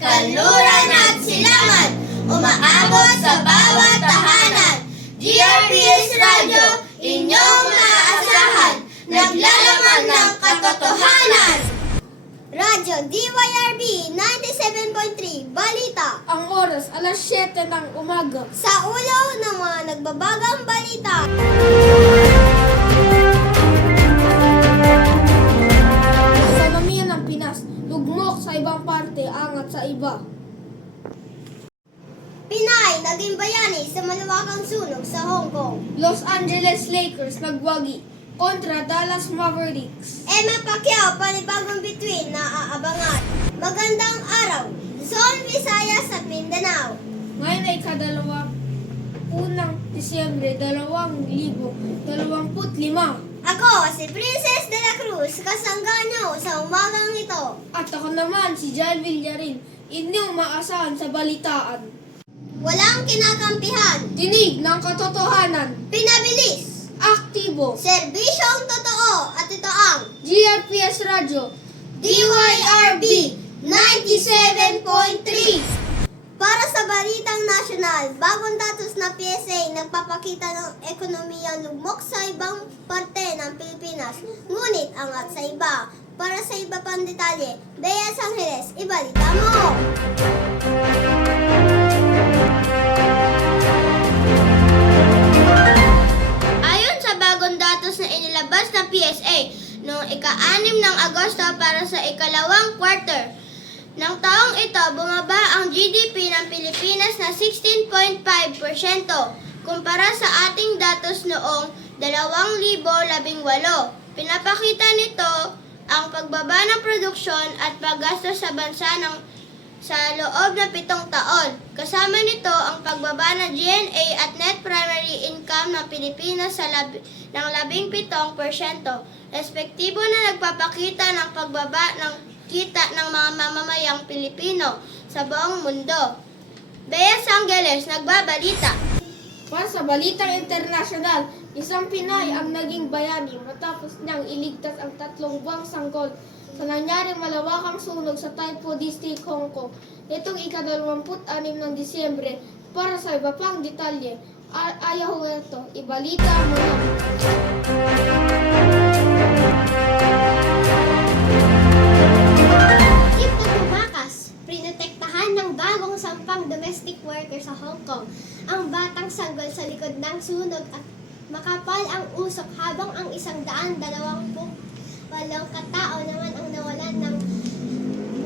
kanluran at silangan, umaabot sa bawat tahanan. GRPS Radio, inyong maaasahan, naglalaman ng katotohanan. Radyo DYRB 97.3 Balita. Ang oras, alas 7 ng umaga. Sa ulo ng mga nagbabagang balita. Ekonomiya ng Pinas, lugmok sa ibang parte, angat sa iba. Pinay naging bayani sa malawakang sunog sa Hong Kong. Los Angeles Lakers nagwagi kontra Dallas Mavericks. Emma Pacquiao panibagong bituin na aabangan. Magandang araw, Luzon, Visayas at Mindanao. Ngayon ay unang Disyembre 2025. Ako si Princess de la Cruz, kasangga nyo sa umagang ito. At ako naman si Jael Villarin, inyong maasahan sa balitaan. Walang kinakampihan, Tinig ng katotohanan, pinabilis, aktibo, serbisyong totoo at ito ang GRPS Radio, DYRB 97.3. Para sa Balitang Nasyonal, bagong datos na PSA nagpapakita ng ekonomiyang lugmok sa ibang parte ng Pilipinas, ngunit angat sa iba. Para sa iba pang detalye, Bea Angeles, ibalita mo! Ayon sa bagong datos na inilabas ng PSA noong ika-6 ng Agosto para sa ikalawang quarter ng taong ito, bumaba ang GDP ng Pilipinas na 16.5% kumpara sa ating datos noong 2018. Pinapakita nito ang pagbaba ng produksyon at paggastos sa bansa sa loob ng 7 taon. Kasama nito ang pagbaba ng GNA at net primary income ng Pilipinas ng 17%, respektibo na nagpapakita ng pagbaba ng kita ng mga mamamayang Pilipino sa buong mundo. Bea Angeles, nagbabalita. Para sa Balitang Internasyonal, isang Pinay ang naging bayani matapos niyang iligtas ang 3 buwang sanggol sa nangyaring malawakang sunog sa Taipo District, Hong Kong nitong ika-26 ng Disyembre. Para sa iba pang detalye, ayaw ito, ibalita mo na. Tip na tumakas, prinotektahan ng bagong sampang domestic worker sa Hong Kong ang batang sanggol sa likod ng sunog at makapal ang usok habang ang 128 katao naman ang nawalan ng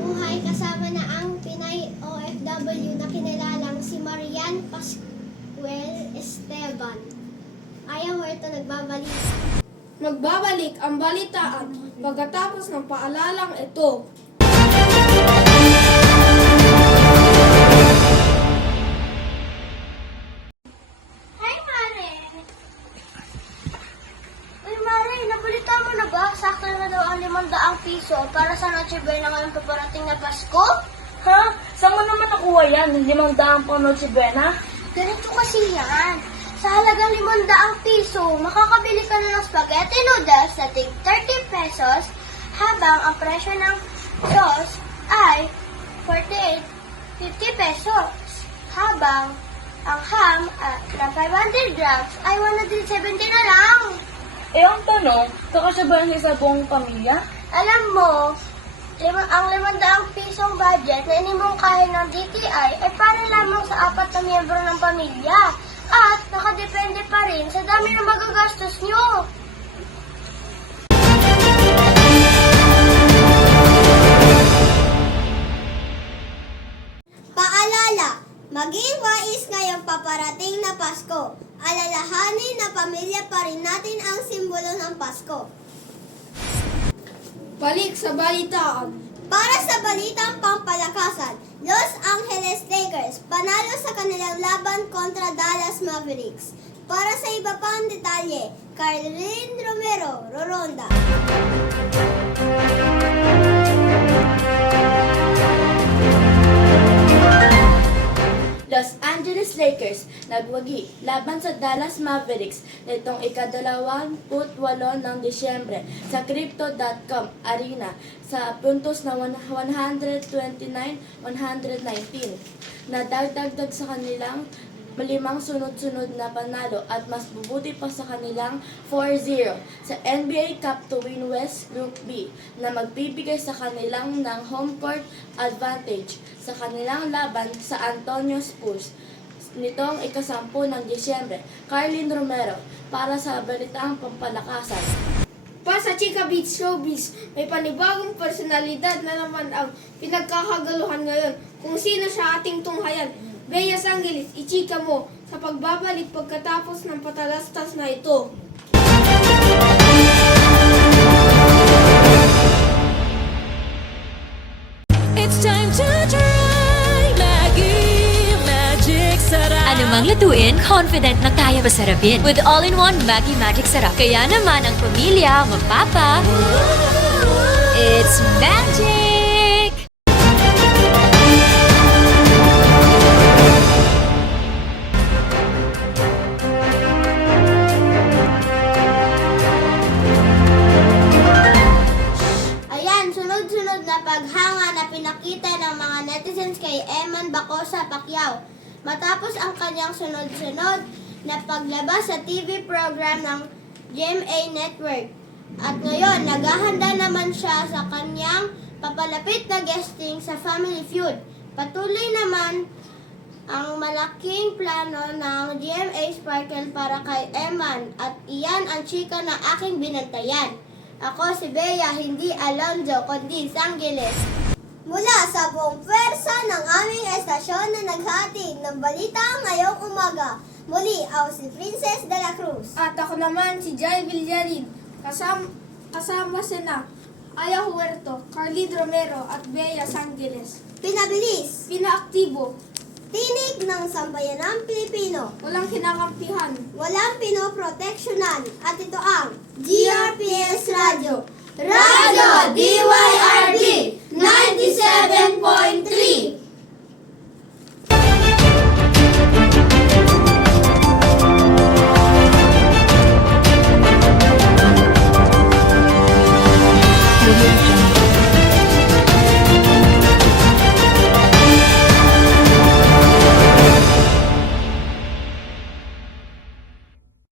buhay, kasama na ang Pinay OFW na kinilalang si Marian Pascual Esteban. Ayaw ito nagbabalita. Magbabalik ang balitaan pagkatapos ng paalalang ito. Hi, Mare! Uy, Mare, nabalita mo na ba? Sakto na daw ang 500 piso para sa Noche Buena ngayong paparating na Pasko? Ha? Saan mo naman nakuha yan? 500 pang Noche Buena? Ganito kasi yan. Sa halagang 500 piso, makakabili ka na ng spaghetti noodles na tig 30 pesos, habang ang presyo ng sauce ay 48.50 pesos. Habang ang ham na 500 grams ay 170 na lang. Eh, ang tanong, kakasyabahan sa buong pamilya? Alam mo, ang 500 pisong budget na inimungkahin ng DTI ay para lamang sa 4 na miyembro ng pamilya. At nakadepende pa rin sa dami ng magagastos nyo. Paalala, maging wais ngayong paparating na Pasko. Alalahanin na pamilya pa rin natin ang simbolo ng Pasko. Balik sa balitaan. Para sa balitang pampalakasan, Los Angeles Lakers panalo sa kanilang laban kontra Dallas Mavericks. Para sa iba pang detalye, Carlin Romero, Roronda. Los Angeles Angeles Lakers nagwagi laban sa Dallas Mavericks nitong ika-28 ng Disyembre sa Crypto.com Arena sa puntos na 129-119 na dagdag sa kanilang 5 sunod-sunod na panalo at mas bubuti pa sa kanilang 4-0 sa NBA Cup to win West Group B na magbibigay sa kanilang ng home court advantage sa kanilang laban sa Antonio Spurs nitong ika-10 ng Disyembre. Carlin Romero para sa Balitaang Pampalakasan. Pa sa Chika Beats Showbiz, may panibagong personalidad na naman ang pinagkakagaluhan ngayon. Kung sino siya ating tunghayan. Bea Sangelis, ichika mo sa pagbabalik pagkatapos ng patalastas na ito. It's time to try Maggie Magic Sarap. Anumang lutuin, confident na kaya masarapin. With all-in-one Maggie Magic Sarap. Kaya naman ang pamilya, magpapa. It's magic! Ayan, sunod-sunod na paghanga na pinakita ng mga netizens kay Eman Bacosa Pacquiao matapos ang kanyang sunod-sunod na paglabas sa TV program ng GMA Network. At ngayon, naghahanda naman siya sa kanyang papalapit na guesting sa Family Feud. Patuloy naman ang malaking plano ng GMA Sparkle para kay Eman at iyan ang chika na aking binantayan. Ako si Bea, hindi Alonzo, kundi Sangeles. Mula sa buong pwersa ng aming estasyon na naghatid ng balita ngayong umaga, muli ako si Princess de la Cruz. At ako naman si Jai Villarin, kasama sina Aya Huerto, Carlin Romero at Bea Sangeles. Pinabilis, Pinaaktibo, tinig ng sambayanang Pilipino, walang kinakampihan. walang pinoproteksyonan, at ito ang GRPS Radio. Radio DYRD 97.3